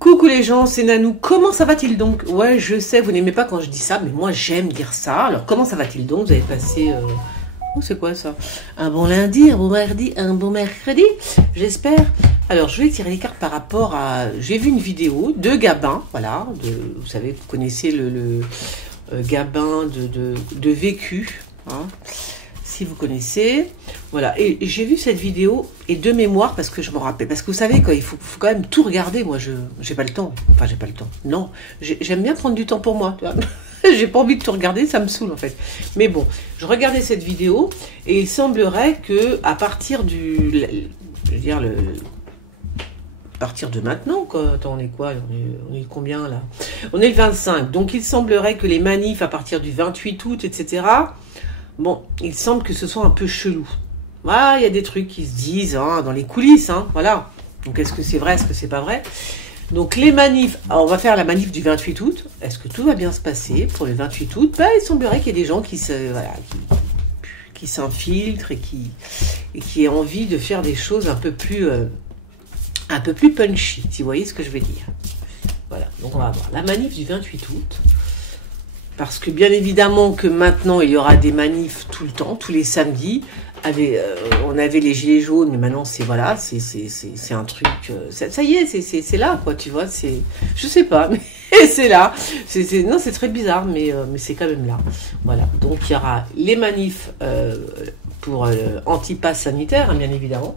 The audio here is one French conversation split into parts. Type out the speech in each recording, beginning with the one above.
Coucou les gens, c'est Nanou. Comment ça va-t-il donc? Ouais, je sais, vous n'aimez pas quand je dis ça, mais moi j'aime dire ça. Alors comment ça va-t-il donc? Vous avez passé... Oh, c'est quoi ça? Un bon lundi, un bon mardi, un bon mercredi, j'espère. Alors je vais tirer les cartes par rapport à... J'ai vu une vidéo de Gabin, voilà. Vous savez, vous connaissez le Gabin de Vécu, hein, si vous connaissez. Voilà, et j'ai vu cette vidéo, et de mémoire, parce que je me rappelle, parce que vous savez, quoi, il faut quand même tout regarder. Moi, j'ai pas le temps. Enfin, j'ai pas le temps. Non, j'aime bien prendre du temps pour moi. J'ai pas envie de tout regarder, ça me saoule en fait. Mais bon, je regardais cette vidéo, et il semblerait que à partir du... Je veux dire, à partir de maintenant, quoi. Attends, on est quoi? On est combien là? On est le 25. Donc il semblerait que les manifs à partir du 28 août, etc. Bon, il semble que ce soit un peu chelou. Voilà, il y a des trucs qui se disent hein, dans les coulisses, hein, voilà. Donc est-ce que c'est vrai, est-ce que c'est pas vrai? Donc les manifs, alors on va faire la manif du 28 août. Est-ce que tout va bien se passer pour le 28 août? Ben, il semblerait qu'il y ait des gens qui s'infiltrent et qui aient envie de faire des choses un peu plus punchy, si vous voyez ce que je veux dire. Voilà, donc on va voir la manif du 28 août. Parce que bien évidemment que maintenant, il y aura des manifs tout le temps, tous les samedis. On avait les gilets jaunes, mais maintenant, c'est voilà, c'est un truc... ça y est, c'est là, quoi, tu vois. Je sais pas, mais c'est là. Non, c'est très bizarre, mais c'est quand même là. Voilà, donc il y aura les manifs pour anti-pass sanitaire, hein, bien évidemment.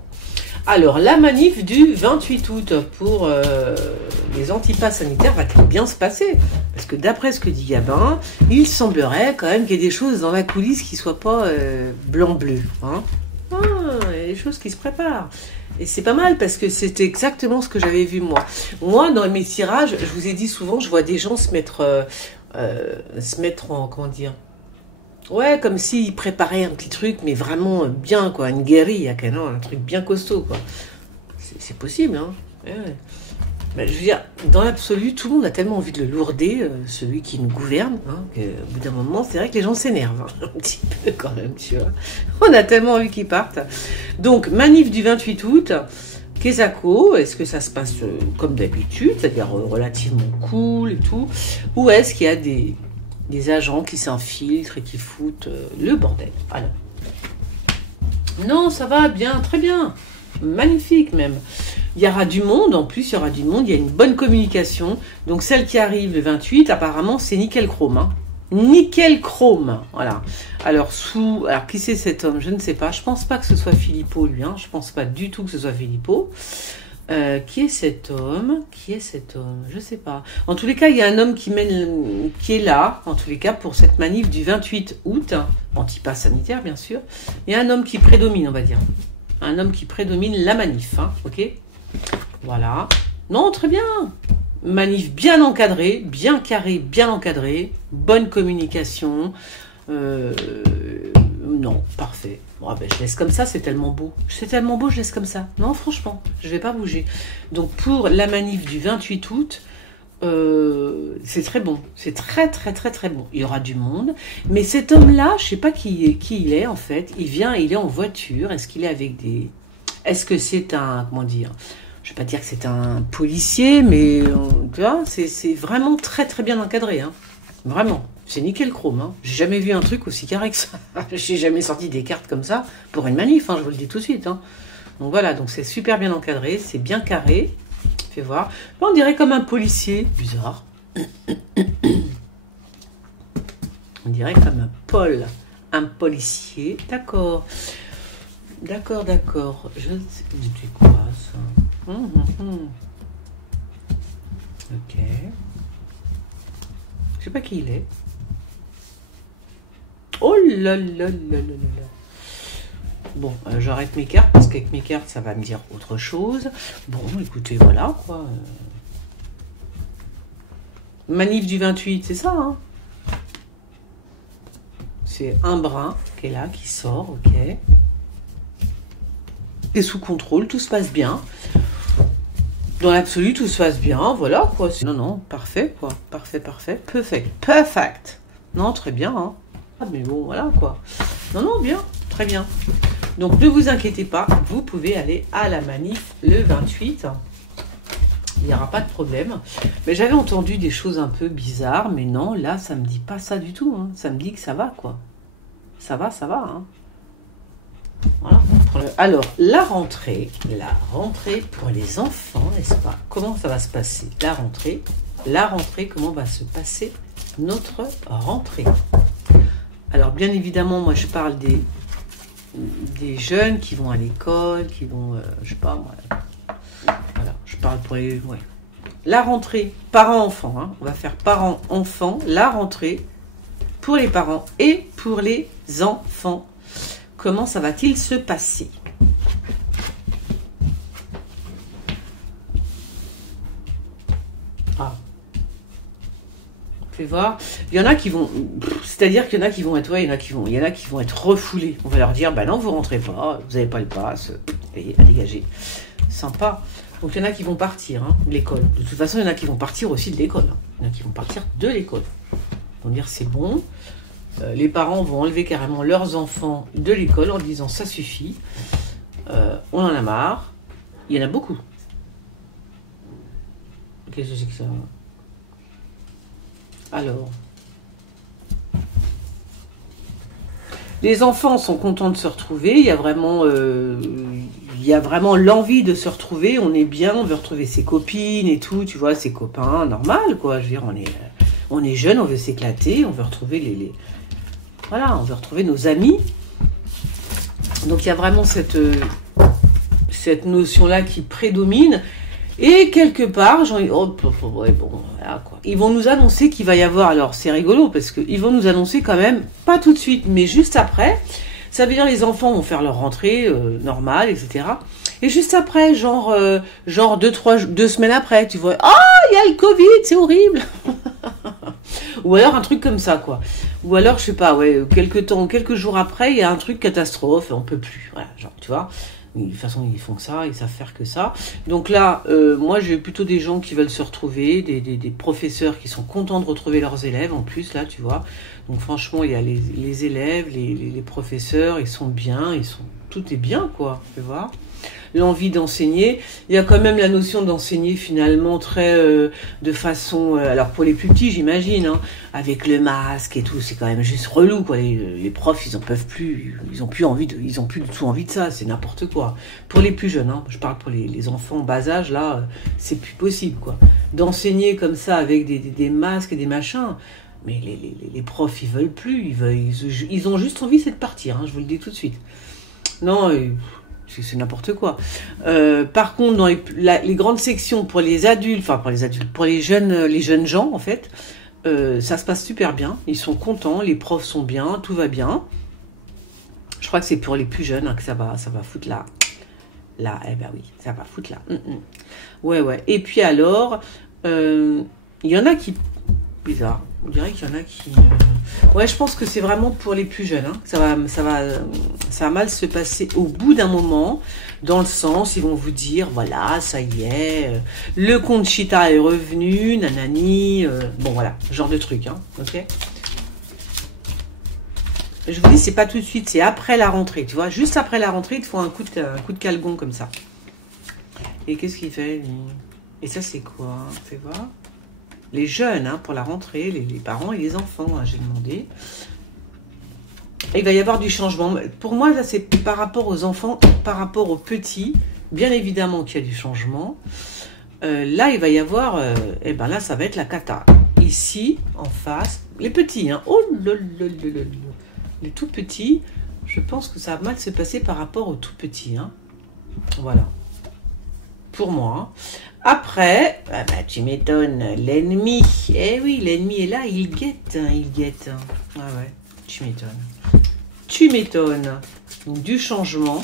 Alors, la manif du 28 août pour les antipas sanitaires va-t-il bien se passer? Parce que d'après ce que dit Gabin, il semblerait quand même qu'il y ait des choses dans la coulisse qui ne soient pas blanc-bleu. Hein, il y a des choses qui se préparent. Et c'est pas mal parce que c'était exactement ce que j'avais vu moi. Moi, dans mes tirages, je vous ai dit souvent, je vois des gens se mettre en... Comment dire? Ouais, comme s'ils préparaient un petit truc, mais vraiment bien, quoi, une guérilla, un truc bien costaud, quoi. C'est possible, hein. Ouais. Ben, je veux dire, dans l'absolu, tout le monde a tellement envie de le lourder, celui qui nous gouverne, hein, qu'au bout d'un moment, c'est vrai que les gens s'énervent, hein, un petit peu quand même, tu vois. On a tellement envie qu'ils partent. Donc, manif du 28 août, Kesako, est-ce que ça se passe comme d'habitude, c'est-à-dire relativement cool et tout, ou est-ce qu'il y a des agents qui s'infiltrent et qui foutent le bordel? Alors, non, ça va bien, très bien, magnifique même. Il y aura du monde, en plus il y aura du monde, il y a une bonne communication. Donc celle qui arrive le 28, apparemment c'est nickel chrome. Hein. Nickel chrome, voilà. Alors qui c'est cet homme? Je ne sais pas, je pense pas que ce soit Philippot lui, hein. Je pense pas du tout que ce soit Philippot. Qui est cet homme? Je sais pas. En tous les cas, il y a un homme qui est là, en tous les cas, pour cette manif du 28 août, hein, anti-pass sanitaire, bien sûr. Il y a un homme qui prédomine, on va dire. Un homme qui prédomine la manif, hein, ok? Voilà. Non, très bien. Manif bien encadrée, bien carrée, bien encadrée. Bonne communication. Non, parfait. Bon, ben, je laisse comme ça, c'est tellement beau. C'est tellement beau, je laisse comme ça. Non, franchement, je vais pas bouger. Donc, pour la manif du 28 août, c'est très bon. C'est très, très, très, très bon. Il y aura du monde. Mais cet homme-là, je sais pas qui il est, en fait. Il est en voiture. Est-ce qu'il est avec des... Est-ce que c'est un... Comment dire? Je vais pas dire que c'est un policier, mais tu vois, c'est vraiment très, très bien encadré, hein. Vraiment. C'est nickel chrome, hein. J'ai jamais vu un truc aussi carré que ça. J'ai jamais sorti des cartes comme ça pour une manif, hein, je vous le dis tout de suite, hein. Donc voilà, donc c'est super bien encadré, c'est bien carré. Fais voir. Là, on dirait comme un policier. Bizarre. On dirait comme un policier. D'accord. D'accord. Je sais quoi ça. Ok. Je sais pas qui il est. Oh là là là là là. Bon, j'arrête mes cartes parce qu'avec mes cartes, ça va me dire autre chose. Bon, écoutez, voilà quoi. Manif du 28, c'est ça, hein? C'est un brin qui est là, qui sort, ok. Et sous contrôle, tout se passe bien. Dans l'absolu, tout se passe bien, voilà quoi. Non, parfait quoi. Parfait. Perfect. Non, très bien, hein. Ah, mais bon, voilà quoi. Non, bien, très bien. Donc ne vous inquiétez pas, vous pouvez aller à la manif le 28. il n'y aura pas de problème. Mais j'avais entendu des choses un peu bizarres, mais non, là, ça me dit pas ça du tout. Hein. Ça me dit que ça va, quoi. Ça va, hein. Voilà. Alors, la rentrée pour les enfants, n'est-ce pas? Comment ça va se passer? La rentrée, comment va se passer notre rentrée? Alors, bien évidemment, moi, je parle des jeunes qui vont à l'école, qui vont, je sais pas, moi, voilà, je parle pour les, ouais. La rentrée, parents-enfants, hein, on va faire parents-enfants, la rentrée pour les parents et pour les enfants. Comment ça va-t-il se passer? Ah. On fait voir. Il y en a qui vont... C'est-à-dire qu'il y en a qui vont être... Ouais, il y en a qui vont être refoulés. On va leur dire, bah non, vous rentrez pas, vous n'avez pas le pass, et à dégager. Sympa. Donc il y en a qui vont partir hein, de l'école. De toute façon, il y en a qui vont partir aussi de l'école. Hein. Il y en a qui vont partir de l'école. Ils vont dire, c'est bon. Les parents vont enlever carrément leurs enfants de l'école en disant ça suffit, on en a marre. Il y en a beaucoup. Qu'est-ce que c'est que ça? Alors, les enfants sont contents de se retrouver. Il y a vraiment l'envie de se retrouver. On est bien, on veut retrouver ses copines et tout, tu vois, ses copains, normal quoi. Je veux dire, on est jeunes, on veut s'éclater, on veut retrouver voilà, on veut retrouver nos amis. Donc il y a vraiment cette notion-là qui prédomine. Et quelque part, ouais, bon, voilà, quoi. Ils vont nous annoncer qu'il va y avoir, alors c'est rigolo, parce qu'ils vont nous annoncer quand même, pas tout de suite, mais juste après. Ça veut dire les enfants vont faire leur rentrée normale, etc. Et juste après, genre 2 semaines après, tu vois, il y a le Covid, c'est horrible. Ou alors un truc comme ça, quoi. Ou alors, je sais pas, ouais, quelques jours après, il y a un truc catastrophe, on peut plus. Voilà, genre, tu vois. De toute façon, ils font ça, ils savent faire que ça. Donc là, moi, j'ai plutôt des gens qui veulent se retrouver, des professeurs qui sont contents de retrouver leurs élèves, en plus, là, tu vois. Donc franchement, il y a les élèves, les professeurs, ils sont bien, tout est bien, quoi, tu vois. L'envie d'enseigner. Il y a quand même la notion d'enseigner finalement très de façon... alors pour les plus petits, j'imagine, hein, avec le masque et tout, c'est quand même juste relou, quoi. Les profs, ils en peuvent plus, ils ont plus du tout envie de ça, c'est n'importe quoi. Pour les plus jeunes, hein, je parle pour les enfants en bas âge, là, c'est plus possible, quoi. D'enseigner comme ça avec des masques et des machins... Mais les profs, ils veulent plus, ils ont juste envie, c'est de partir, hein, je vous le dis tout de suite. Non, c'est n'importe quoi. Par contre, dans les grandes sections pour les adultes, pour les jeunes gens, en fait, ça se passe super bien. Ils sont contents, les profs sont bien, tout va bien. Je crois que c'est pour les plus jeunes hein, que ça va foutre là. Là, eh ben oui, ça va foutre là. Ouais. Et puis alors, il y en a qui... Bizarre. On dirait qu'il y en a qui... Ouais, je pense que c'est vraiment pour les plus jeunes. Hein. Ça va mal se passer au bout d'un moment, dans le sens, ils vont vous dire, voilà, ça y est, le Conchita est revenu, nanani, bon voilà, genre de truc, hein, ok. Je vous dis, c'est pas tout de suite, c'est après la rentrée, tu vois, juste après la rentrée, il te faut un coup de calgon comme ça. Et qu'est-ce qu'il fait, lui? Et ça, c'est quoi? Fais voir. Les jeunes, hein, pour la rentrée, les parents et les enfants, hein, j'ai demandé. Et il va y avoir du changement. Pour moi, là, c'est par rapport aux enfants, par rapport aux petits. Bien évidemment qu'il y a du changement. Là, il va y avoir... et ben là, ça va être la cata. Ici, en face, les petits, hein. Oh, les tout petits, je pense que ça va mal se passer par rapport aux tout petits, hein. Voilà. Pour moi. Après, bah, tu m'étonnes, l'ennemi. Eh oui, l'ennemi est là, il guette. Ah ouais, tu m'étonnes. Donc du changement.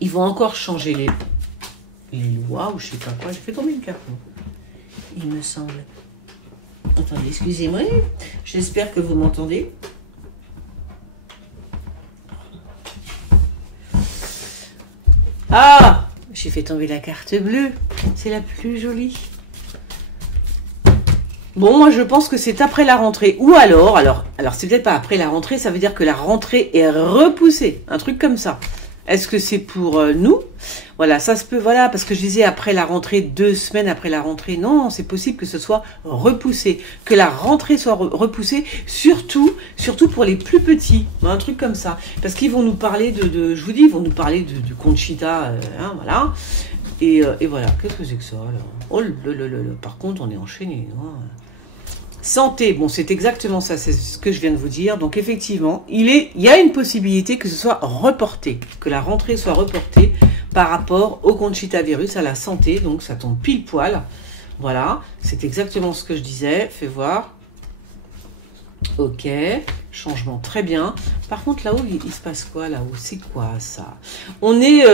Ils vont encore changer les lois ou je sais pas quoi. J'ai fait tomber une carton. Il me semble. Attendez, excusez-moi. J'espère que vous m'entendez. Ah! J'ai fait tomber la carte bleue. C'est la plus jolie. Bon, moi, je pense que c'est après la rentrée. Ou alors c'est peut-être pas après la rentrée, ça veut dire que la rentrée est repoussée. Un truc comme ça. Est-ce que c'est pour nous? Voilà, ça se peut, voilà, parce que je disais après la rentrée, 2 semaines après la rentrée, non, c'est possible que ce soit repoussé, que la rentrée soit repoussée, surtout pour les plus petits, un truc comme ça, parce qu'ils vont nous parler je vous dis, ils vont nous parler du Conchita, voilà, et voilà, qu'est-ce que c'est que ça, là? Oh là là là là, par contre, on est enchaîné, hein. Santé, bon, c'est exactement ça, c'est ce que je viens de vous dire. Donc effectivement, il y a une possibilité que ce soit reporté, que la rentrée soit reportée par rapport au Conchita virus, à la santé. Donc ça tombe pile poil. Voilà, c'est exactement ce que je disais. Fais voir. Ok, changement très bien. Par contre, là-haut, il se passe quoi là-haut? C'est quoi ça? On est,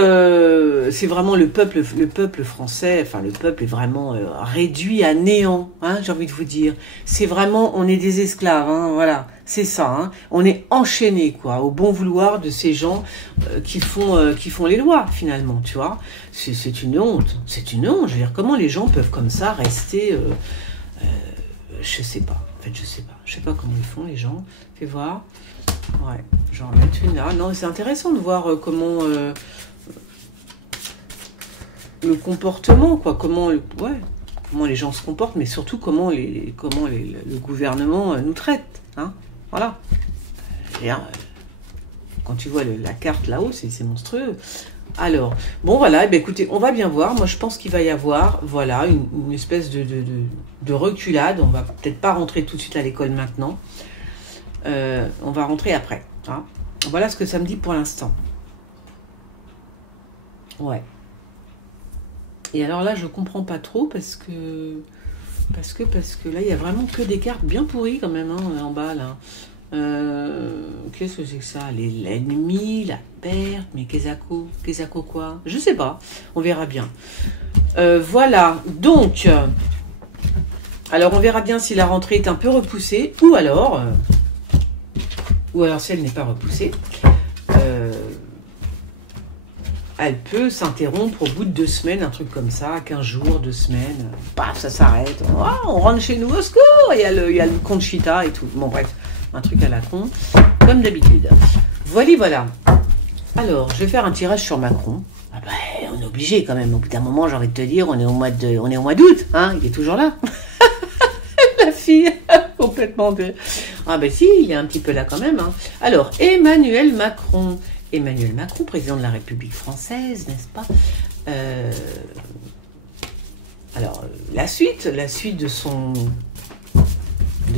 c'est vraiment le peuple français. Enfin, le peuple est vraiment réduit à néant. Hein, j'ai envie de vous dire. C'est vraiment, on est des esclaves. Hein, voilà, c'est ça. Hein. On est enchaînés, quoi, au bon vouloir de ces gens qui font les lois finalement. Tu vois, c'est une honte. C'est une honte. Je veux dire, comment les gens peuvent comme ça rester? Je sais pas. En fait, je sais pas. Je sais pas comment ils font, les gens. Fais voir. Ouais, j'en mets une là. Non, c'est intéressant de voir comment le comportement, quoi. Comment les gens se comportent, mais surtout comment le gouvernement nous traite. Hein, voilà. Et, quand tu vois la carte là-haut, c'est monstrueux. Alors, bon voilà, ben écoutez, on va bien voir. Moi, je pense qu'il va y avoir, voilà, une espèce de reculade. On va peut-être pas rentrer tout de suite à l'école maintenant. On va rentrer après. Hein. Voilà ce que ça me dit pour l'instant. Ouais. Et alors là, je comprends pas trop parce que là, il y a vraiment que des cartes bien pourries quand même hein, en bas là. Qu'est-ce que c'est que ça? L'ennemi, la perte, mais Kezako quoi? Je sais pas, on verra bien. Voilà, donc, alors on verra bien si la rentrée est un peu repoussée, ou alors si elle n'est pas repoussée, elle peut s'interrompre au bout de 2 semaines, un truc comme ça, 15 jours, 2 semaines, paf, ça s'arrête, on rentre chez nous au secours, il y a le Conchita et tout, bon bref. Un truc à la con, comme d'habitude. Voilà. Alors, je vais faire un tirage sur Macron. Ah ben, on est obligé quand même. Au bout d'un moment, j'ai envie de te dire, on est au mois d'août, hein. Il est toujours là. La fille, complètement de. Ah ben si, il est un petit peu là quand même. Hein. Alors, Emmanuel Macron, président de la République française, n'est-ce pas? Alors, la suite de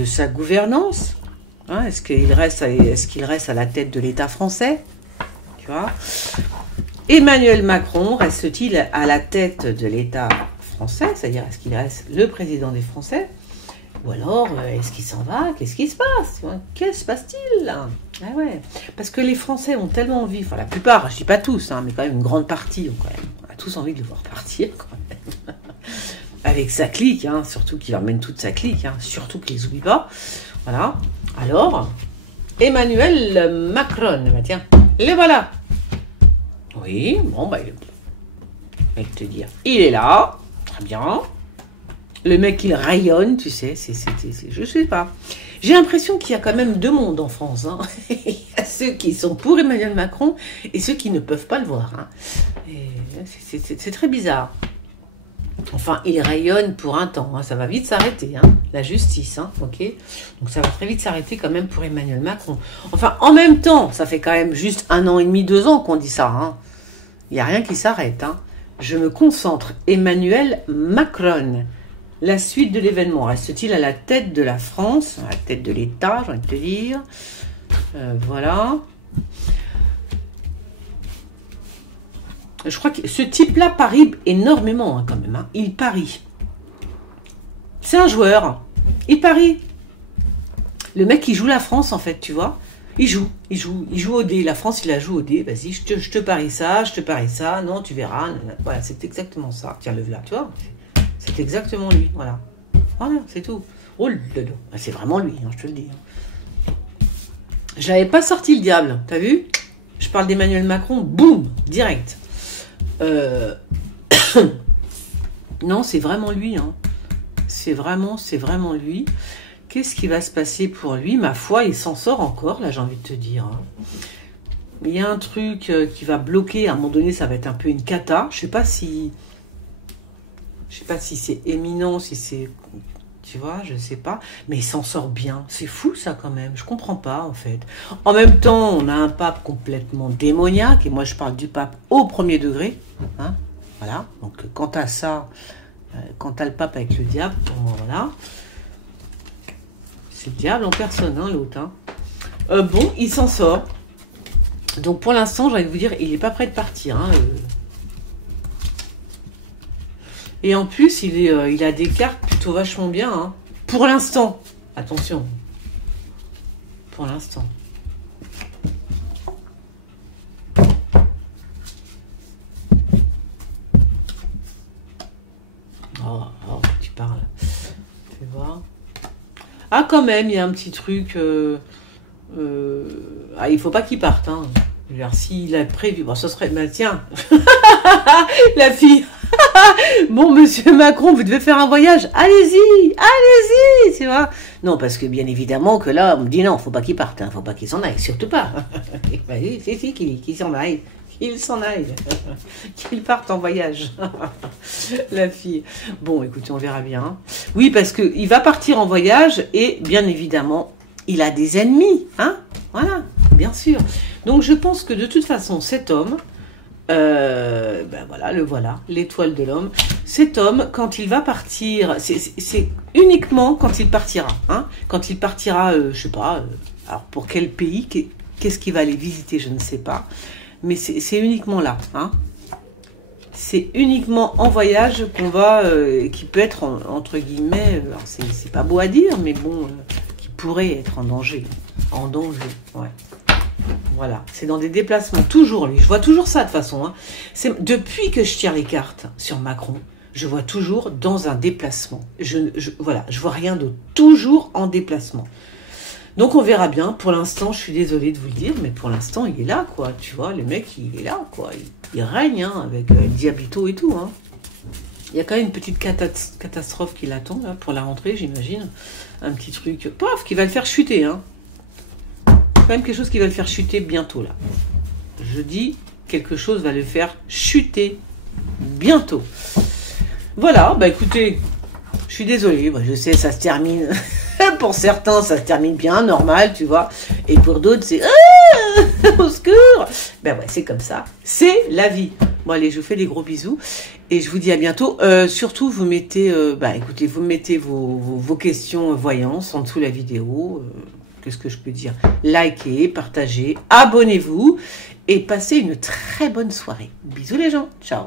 sa gouvernance. Hein, est-ce qu'il reste à la tête de l'État français? Tu vois? Emmanuel Macron reste-t-il à la tête de l'État français? C'est-à-dire, est-ce qu'il reste le président des Français? Ou alors, est-ce qu'il s'en va? Qu'est-ce qui se passe? Qu'est-ce se passe-t-il là? Ah ouais. Parce que les Français ont tellement envie, enfin la plupart, je ne dis pas tous, hein, mais quand même une grande partie, on a tous envie de le voir partir quand même. Avec sa clique, hein, surtout qu'il emmène toute sa clique, hein, surtout qu'il les oublie pas. Voilà. Alors, Emmanuel Macron, bah tiens, le voilà. Oui, bon, bah, avec te dire, il est là, très bien. Le mec, il rayonne, tu sais, je sais pas. J'ai l'impression qu'il y a quand même 2 mondes en France. Hein. Il y a ceux qui sont pour Emmanuel Macron et ceux qui ne peuvent pas le voir. Hein. C'est très bizarre. Enfin, il rayonne pour un temps, hein. Ça va vite s'arrêter, hein. La justice, hein, ok. Donc ça va très vite s'arrêter quand même pour Emmanuel Macron. Enfin, en même temps, ça fait quand même juste 1 an et demi, 2 ans qu'on dit ça, hein. Il n'y a rien qui s'arrête, hein. Je me concentre. Emmanuel Macron. La suite de l'événement, reste-t-il à la tête de la France, à la tête de l'État, j'ai envie de te dire. Voilà. Je crois que ce type-là parie énormément, hein, quand même. Hein. Il parie. C'est un joueur. Il parie. Le mec, il joue la France, en fait, tu vois. Il joue au dé. La France, il la joue au dé. Vas-y, je te parie ça, Non, tu verras. Voilà, c'est exactement ça. Tiens, le là, tu vois. C'est exactement lui, voilà. Voilà, c'est tout. Oh là là. C'est vraiment lui, hein, je te le dis. J'avais pas sorti le diable, t'as vu? Je parle d'Emmanuel Macron, boum, direct. Non, c'est vraiment lui. Hein. C'est vraiment lui. Qu'est-ce qui va se passer pour lui? Ma foi, il s'en sort encore, là, j'ai envie de te dire. Hein. il y a un truc qui va bloquer, à un moment donné, ça va être un peu une cata. Je sais pas si c'est éminent, si c'est... Tu vois, je sais pas. Mais il s'en sort bien. C'est fou, ça, quand même. Je comprends pas, en fait. En même temps, on a un pape complètement démoniaque. Et moi, je parle du pape au premier degré. Hein, voilà. Donc, quant à ça, quant à le pape avec le diable, pour moi, voilà. C'est le diable en personne, hein, l'autre. Hein. Bon, il s'en sort. Donc, pour l'instant, j'ai envie de vous dire, il n'est pas prêt de partir. Hein, Et en plus, il a des cartes plutôt vachement bien. Hein. Pour l'instant. Attention. Pour l'instant. Oh, tu parles. Fais voir. Ah, quand même, il y a un petit truc. Ah, il faut pas qu'il parte. Hein. S'il a prévu. Bon, ça serait. Bah, tiens. La fille. Bon, monsieur Macron, vous devez faire un voyage. Allez-y, allez-y, c'est vrai. Non, parce que bien évidemment que là, on me dit non, faut pas qu'il parte, hein, faut pas qu'il s'en aille, surtout pas. Bah oui, c'est qu'il s'en aille, qu'il s'en aille, qu'il parte en voyage. La fille. Bon, écoutez, on verra bien. Oui, parce que il va partir en voyage et bien évidemment, il a des ennemis, hein. Voilà, bien sûr. Donc, je pense que de toute façon, cet homme. Ben voilà, l'étoile de l'homme. Cet homme, quand il va partir, c'est uniquement quand il partira. Hein, quand il partira, je sais pas, alors pour quel pays, qu'est-ce qu'il va aller visiter, je ne sais pas. Mais c'est uniquement là. Hein. C'est uniquement en voyage qu'on va, qui peut être, entre guillemets, c'est pas beau à dire, mais bon, qui pourrait être en danger. En danger, ouais. Voilà, c'est dans des déplacements, toujours lui. Je vois toujours ça de toute façon. Hein. Depuis que je tire les cartes sur Macron, je vois toujours dans un déplacement. Voilà, je vois rien d'autre. Toujours en déplacement. Donc on verra bien. Pour l'instant, je suis désolée de vous le dire, mais pour l'instant, il est là, quoi. Tu vois, le mec, il est là, quoi. Il règne, hein, avec Diabito et tout. Hein. Il y a quand même une petite catastrophe qui l'attend là, pour la rentrée, j'imagine. Un petit truc, paf, qui va le faire chuter, hein. Quand même quelque chose qui va le faire chuter bientôt là. Je dis quelque chose va le faire chuter bientôt. Voilà, bah écoutez, je suis désolée, bah, je sais ça se termine. Pour certains ça se termine bien, normal, tu vois. Et pour d'autres c'est au secours. Ben ouais, c'est comme ça, c'est la vie. Bon allez, je vous fais des gros bisous et je vous dis à bientôt. Surtout vous mettez, écoutez, vous mettez vos questions voyance en dessous de la vidéo. Qu'est-ce que je peux dire? Likez, partagez, abonnez-vous et passez une très bonne soirée. Bisous les gens, ciao.